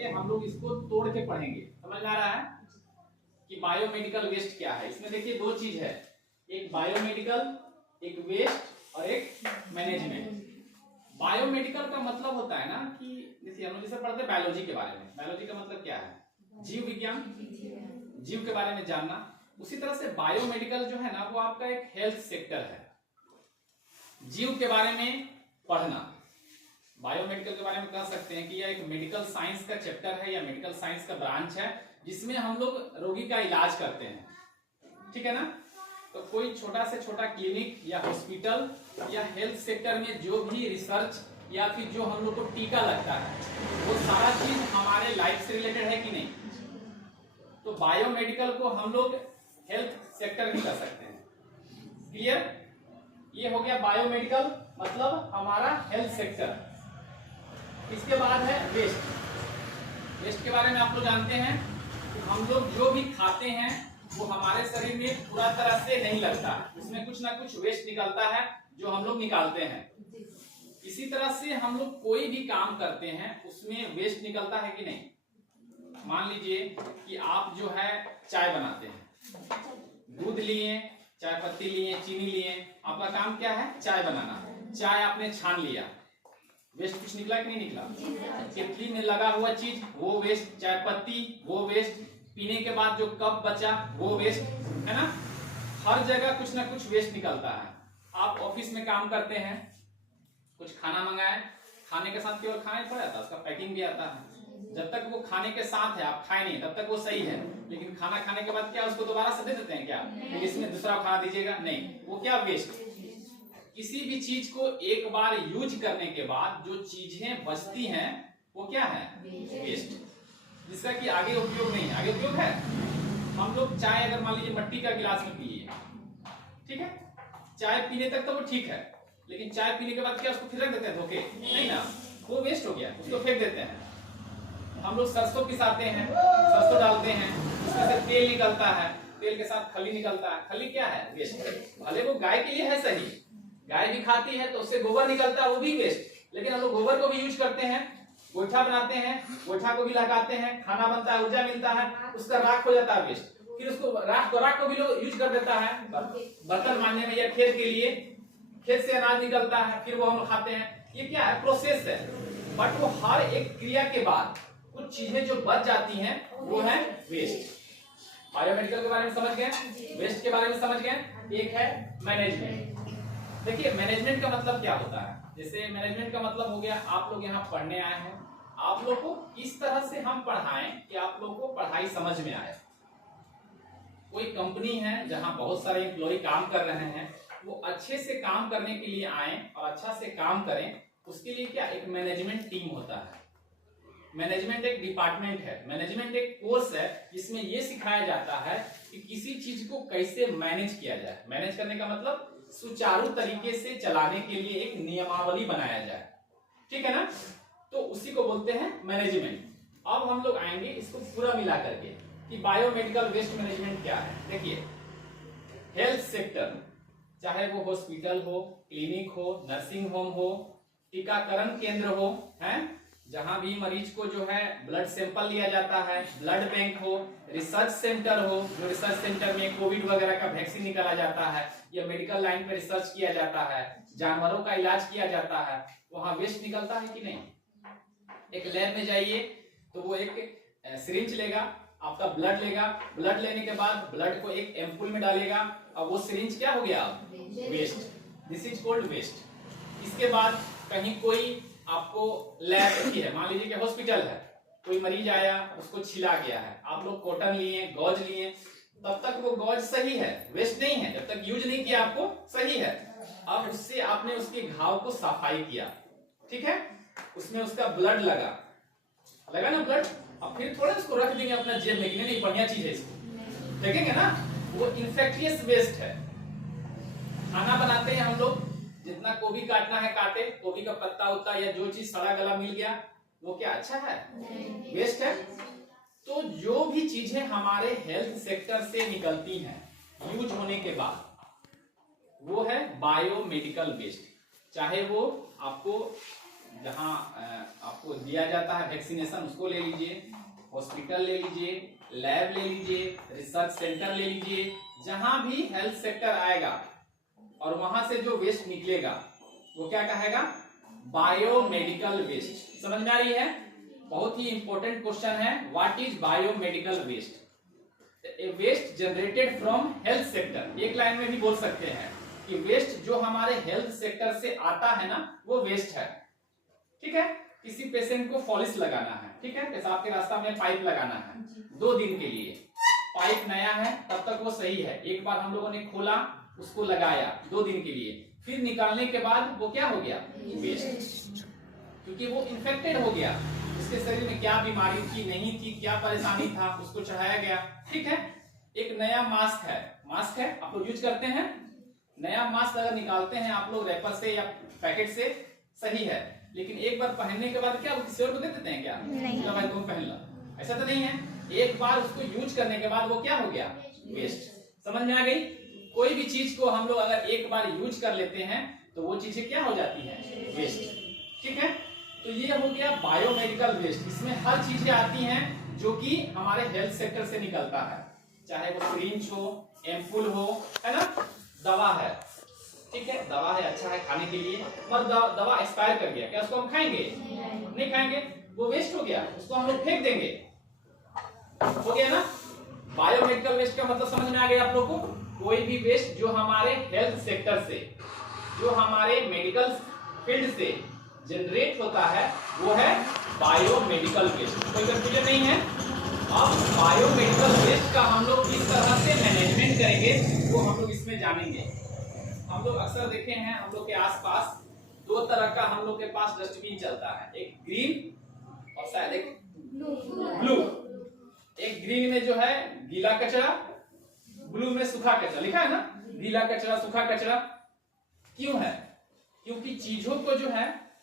करके हम लोग इसको तोड़ के पढ़ेंगे। समझ में आ रहा है कि बायोमेडिकल वेस्ट क्या है। इसमें देखिए दो चीज है, एक बायोमेडिकल, एक वेस्ट और एक मैनेजमेंट। बायोमेडिकल का मतलब होता है ना कि जैसे हम लोग जैसे पढ़ते हैं बायोलॉजी के बारे में, बायोलॉजी का मतलब क्या है, जीव विज्ञान, जीव के बारे में जानना। उसी तरह से बायोमेडिकल जो है ना वो आपका एक हेल्थ सेक्टर है, जीव के बारे में पढ़ना। बायोमेडिकल के बारे में कह सकते हैं कि यह एक मेडिकल साइंस का चैप्टर है या मेडिकल साइंस का ब्रांच है जिसमें हम लोग रोगी का इलाज करते हैं, ठीक है ना। तो कोई छोटा से छोटा क्लिनिक या हॉस्पिटल या हेल्थ सेक्टर में जो भी रिसर्च या फिर जो हम लोग को टीका लगता है वो सारा चीज हमारे लाइफ से रिलेटेड है कि नहीं। तो बायोमेडिकल को हम लोग हेल्थ सेक्टर भी कर सकते हैं। क्लियर? ये हो गया बायोमेडिकल, मतलब हमारा हेल्थ सेक्टर। इसके बाद है वेस्ट। वेस्ट के बारे में आप लोग जानते हैं कि हम लोग जो भी खाते हैं वो हमारे शरीर में पूरा तरह से नहीं लगता, उसमें कुछ ना कुछ वेस्ट निकलता है जो हम लोग निकालते हैं। इसी तरह से हम लोग कोई भी काम करते हैं उसमें वेस्ट निकलता है कि नहीं। मान लीजिए कि आप जो है चाय बनाते हैं, दूध लिए, चाय पत्ती लिए, चीनी लिए, आपका काम क्या है, चाय बनाना। चाय आपने छान लिया, वेस्ट कुछ निकला कि नहीं निकला। केतली में लगा हुआ चीज वो वेस्ट, चाय पत्ती वो वेस्ट, पीने के बाद जो कप बचा वो वेस्ट, है ना। हर जगह कुछ ना कुछ वेस्ट निकलता है। आप ऑफिस में काम करते हैं, कुछ खाना मंगाए, खाने के साथ केवल खाना ही थोड़ा आता है, उसका पैकिंग भी आता है। जब तक वो खाने के साथ है आप खाए नहीं तब तक वो सही है, लेकिन खाना खाने के बाद क्या उसको दोबारा से दे देते हैं क्या, इसमें दूसरा खाना दीजिएगा, नहीं, वो क्या वेस्ट। किसी भी चीज को एक बार यूज करने के बाद जो चीजें बचती हैं वो क्या है, वेस्ट, जिसका कि आगे उपयोग नहीं है। आगे उपयोग है, हम लोग चाय अगर मान लीजिए मट्टी का गिलास में पिए, ठीक है, चाय पीने तक तो वो ठीक है, लेकिन चाय पीने के बाद क्या उसको फिर रख देते हैं धोके, नहीं ना, वो वेस्ट हो गया, उसको फेंक देते हैं। हम लोग सरसों पिसाते हैं, सरसों डालते हैं, उसमें से तेल निकलता है, तेल के साथ खली निकलता है, खली क्या है, वेस्ट। भले वो गाय के लिए है सही, गाय भी खाती है तो उससे गोबर निकलता है, वो भी वेस्ट, लेकिन हम लोग गोबर को भी यूज करते हैं, गोईठा बनाते हैं, गोईठा को भी लगाते हैं, खाना बनता है, ऊर्जा मिलता है, उसका राख हो जाता है वेस्ट। फिर उसको राख को भी लोग यूज कर देता है बर्तन मांजने में या खेत के लिए, खेत से अनाज निकलता है, फिर वो हम खाते हैं। ये क्या है, प्रोसेस है। बट वो हर एक क्रिया के बाद कुछ चीजें जो बच जाती हैं वो है वेस्ट। बायोमेडिकल के बारे में समझ गए, वेस्ट के बारे में समझ गए। एक है मैनेजमेंट। देखिए मैनेजमेंट का मतलब क्या होता है, जैसे मैनेजमेंट का मतलब हो गया आप लोग यहाँ पढ़ने आए हैं, आप लोग को किस तरह से हम पढ़ाएं कि आप लोग को पढ़ाई समझ में आए। कोई कंपनी है जहां बहुत सारे एम्प्लॉय काम कर रहे हैं, वो अच्छे से काम करने के लिए आए और अच्छा से काम करें, उसके लिए क्या एक मैनेजमेंट टीम होता है। मैनेजमेंट एक डिपार्टमेंट है, मैनेजमेंट एक कोर्स है जिसमें यह सिखाया जाता है कि किसी चीज को कैसे मैनेज किया जाए। मैनेज करने का मतलब सुचारू तरीके से चलाने के लिए एक नियमावली बनाया जाए, ठीक है ना। तो उसी को बोलते हैं मैनेजमेंट। अब हम लोग आएंगे इसको पूरा मिला करके कि बायोमेडिकल वेस्ट मैनेजमेंट क्या है। देखिए हेल्थ सेक्टर, चाहे वो हॉस्पिटल हो, क्लिनिक हो, नर्सिंग होम हो, टीकाकरण केंद्र हो, हैं, जहां भी मरीज को जो है ब्लड सैंपल लिया जाता है, ब्लड बैंक हो, रिसर्च सेंटर हो, जो रिसर्च सेंटर में कोविड वगैरह का वैक्सीन निकाला जाता है या मेडिकल लाइन पे रिसर्च किया जाता है, जानवरों का इलाज किया जाता है, वहां वेस्ट निकलता है कि नहीं। एक लैब में जाइए तो वो एक सिरिंज लेगा, आपका ब्लड लेगा, ब्लड लेने के बाद ब्लड को एक एम्पुल में डालेगा, अब वो सिरिंज क्या हो गया, waste. This is called waste. इसके बाद कहीं कोई आपको लैब की है, मान लीजिए कि हॉस्पिटल है, कोई मरीज आया उसको छिला गया है, आप लोग कॉटन लिए, गॉज लिए, तब तक वो गॉज सही है, वेस्ट नहीं है, जब तक यूज नहीं किया आपको सही है। अब उससे आपने उसके घाव को सफाई किया, ठीक है, उसमें उसका ब्लड लगा ना ब्लड, अब फिर थोड़ा उसको रख देंगे अपना जेब में, नहीं बढ़िया चीज है, इसको देखेंगे ना, वो इन्फेक्टियस वेस्ट है। खाना बनाते हैं हम लोग, जितना गोभी काटना है काटे, गोभी का पत्ता होता है या जो चीज सड़ा गला मिल गया वो क्या अच्छा है, वेस्ट है। तो जो भी चीजें हमारे हेल्थ सेक्टर से निकलती हैं यूज होने के बाद वो है बायोमेडिकल वेस्ट। चाहे वो आपको जहाँ आपको दिया जाता है वैक्सीनेशन, उसको ले लीजिए, हॉस्पिटल ले लीजिए, लैब ले लीजिए, रिसर्च सेंटर ले लीजिए, जहां भी हेल्थ सेक्टर आएगा और वहां से जो वेस्ट निकलेगा वो क्या कहेगा? Biomedical waste. समझ में आ रही है? बहुत ही इंपॉर्टेंट क्वेश्चन है, what is biomedical waste? A waste generated from health sector. एक लाइन में भी बोल सकते हैं कि वेस्ट जो हमारे हेल्थ सेक्टर से आता है ना, वो वेस्ट है। ठीक है, किसी पेशेंट को फॉलिस लगाना है, ठीक है, पेशाब के रास्ता में पाइप लगाना है 2 दिन के लिए, पाइप नया है तब तक वो सही है, एक बार हम लोगों ने खोला, उसको लगाया 2 दिन के लिए, फिर निकालने के बाद वो क्या हो गया? वेस्ट, क्योंकि वो इन्फेक्टेड हो गया, उसके शरीर में क्या बीमारी थी, नहीं थी, क्या परेशानी था, उसको चढ़ाया गया। ठीक है, एक नया मास्क है, मास्क है आप लोग यूज करते हैं, नया मास्क अगर निकालते हैं आप लोग रैपर से या पैकेट से, सही है, लेकिन एक बार पहनने के बाद क्या वो किसी और को दे देते हैं क्या? नहीं, भाई तुम पहन लो, ऐसा तो नहीं है। एक बार उसको यूज करने के बाद वो क्या हो गया? वेस्ट। समझ में आ गई? कोई भी चीज को हम लोग अगर एक बार यूज कर लेते हैं तो वो चीजें क्या हो जाती है? वेस्ट। ठीक है, तो ये हो गया बायोमेडिकल वेस्ट। इसमें हर चीजें आती हैं जो कि हमारे हेल्थ सेक्टर से निकलता है, चाहे वो सिरिंज हो, एम्पुल हो, है ना, दवा है, ठीक है, दवा है, अच्छा है खाने के लिए, पर दवा एक्सपायर कर गया, क्या उसको हम खाएंगे? नहीं खाएंगे, वो वेस्ट हो गया, उसको हम लोग फेंक देंगे। हो गया ना? बायोमेडिकल वेस्ट का मतलब समझ में आ गया आप लोग को? कोई भी वेस्ट जो हमारे हेल्थ सेक्टर से, जो हमारे मेडिकल फील्ड से जनरेट होता है, वो है बायोमेडिकल वेस्ट। कोई कंफ्यूजन नहीं है? अब बायोमेडिकल वेस्ट का हम लोग किस तरह से मैनेजमेंट करेंगे वो हम लोग इसमें जानेंगे। हम लोग अक्सर देखे हैं, हम लोग के आसपास 2 तरह का हम लोग के पास डस्टबिन चलता है, एक ग्रीन और शायद एक ब्लू। एक ग्रीन में जो है गीला कचरा, ब्लू में सूखा कचरा, लिखा है ना, गीला कचरा, सूखा कचरा। क्यों है? क्योंकि चीजों को जो है